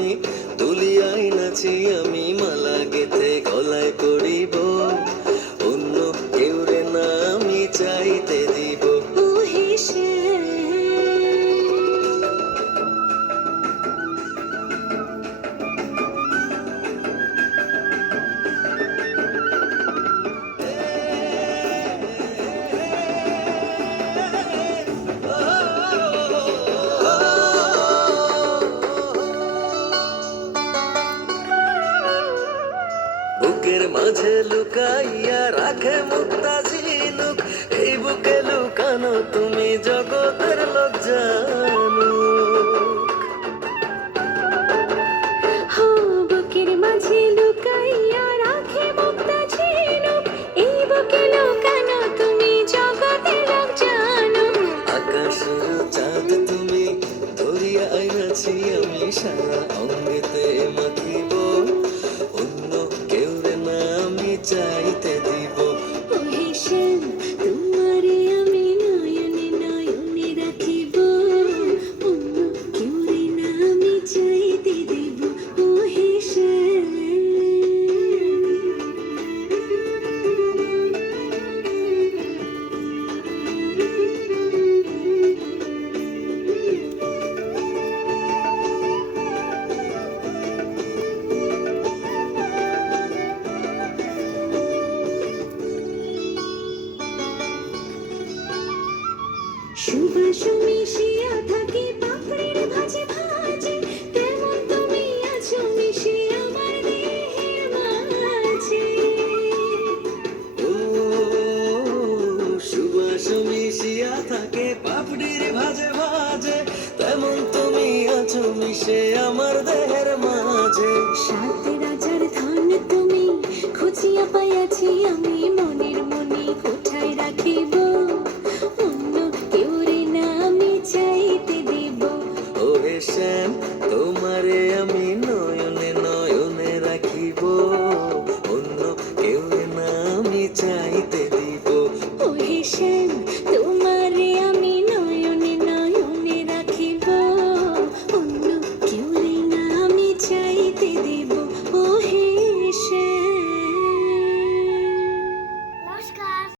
তুমি, দুলিয়ায় নাচি আমি, মালা গেথে গলায় পড়িব, অন্য কেউরে না আমি চাইতে দিব। বুকের মাঝে লুকাইয়া রাখে মুক্তা ঝিনুক, এই বুকে লুকানো তুমি জগতের লোক জানুক। বুকের মাঝে লুকাইয়া রাখে মুক্তা ঝিনুক, এই বুকে লুকানো তুমি জগতের লোক জানুক। আকাশের চাঁদ তুমি, ধরিয়া আইনাছি আমি, সারা অঙ্গেতে মাখিব, অন্য কেউরে না আমি চাইতে দিব। তোমারে আমি নয়নে নয়নে রাখিব, অন্য কেউরে না আমি চাইতে দিব। ও হেসেল সুবাস মিশিয়া থাকে পাপড়ির ভাজে ভাজে, তেমন তুমি আছো মিশে আমার দেহের মাঝে। ও সুবাস মিশিয়া থাকে পাপড়ির ভাজে ভাজে, তেমন তুমি আছো মিশে আমার দেহের মাঝে। সাত রাজার ধন তুমি, খুঁজিয়া পাইয়াছি আমি,